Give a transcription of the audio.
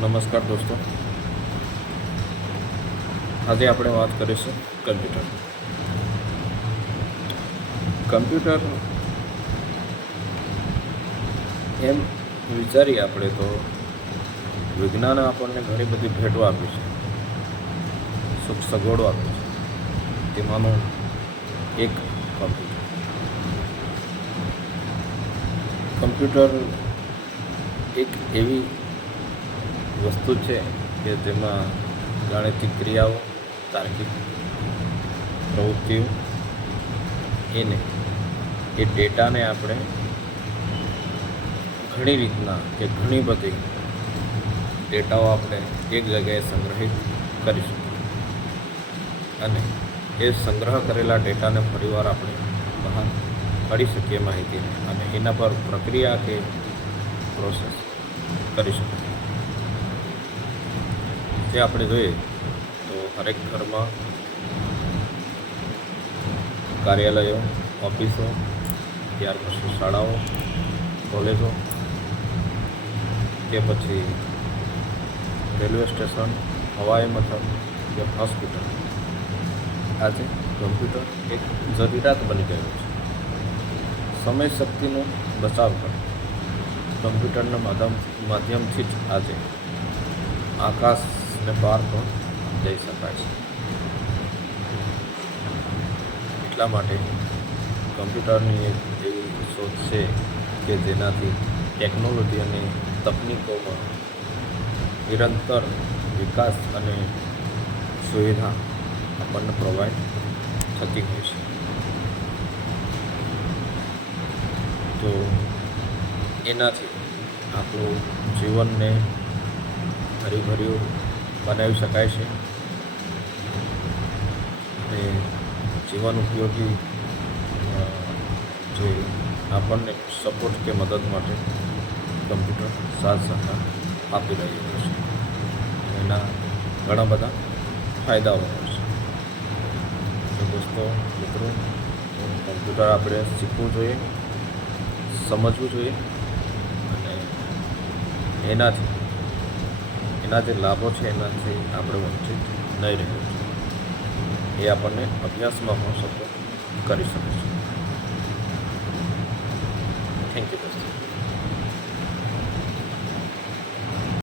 નમસ્કાર દોસ્તો, આજે આપણે વાત કરીશું કમ્પ્યુટર એમ વિચારીએ આપણે તો વિજ્ઞાને આપણને ઘણી બધી ભેટો આપી છે, સુખ સગવડો આપી છે. તેમાંનું એક કમ્પ્યુટર એક એવી વસ્તુ છે કે જેમાં ગાણિતિક ક્રિયાઓ, તાર્કિક પ્રવૃત્તિઓ એ ડેટાને આપણે ઘણી રીતના કે ઘણી બધી ડેટાઓ આપણે એક જગ્યાએ સંગ્રહિત કરી શકીએ અને એ સંગ્રહ કરેલા ડેટાને ફરીવાર આપણે બહાર કાઢી શકીએ માહિતીને અને એના પર પ્રક્રિયા કે પ્રોસેસ કરી શકીએ. જે આપણે જોઈએ તો હરેક ઘરમાં કાર્યાલયો, ઓફિસો, ત્યાર પછી શાળાઓ, કોલેજો કે પછી રેલવે સ્ટેશન, હવાઈ મથક કે હોસ્પિટલ, આજે કમ્પ્યુટર એક જરૂરિયાત બની ગયું છે. સમય શક્તિનો બચાવ કરે કમ્પ્યુટરના માધ્યમથી જ આજે આકાશને પાર પણ જઈ શકાય છે. એટલા માટે કમ્પ્યુટરની એક એવી શોધ છે કે જેનાથી ટેકનોલોજી અને તકનીકોમાં નિરંતર વિકાસ અને સુવિધા આપણને પ્રોવાઈડ થતી હોય છે. તો એનાથી આપણું જીવનને હરીભર્યું બનાવી શકાય છે અને જીવન ઉપયોગી જે આપણને સપોર્ટ કે મદદ માટે કમ્પ્યુટર સાથ સહકાર આપી રહ્યું છે. એના ઘણા બધા ફાયદાઓ હોય છે. તો દોસ્તો, મિત્રો, કમ્પ્યુટર આપણે શીખવું જોઈએ, સમજવું જોઈએ અને એના જે લાભો છે એનાથી આપણે વંચિત નહીં રહેવું જોઈએ. એ આપણને અભ્યાસમાં પણ સપોર્ટ કરી શકે છે. થેન્ક યુ દોસ્તો.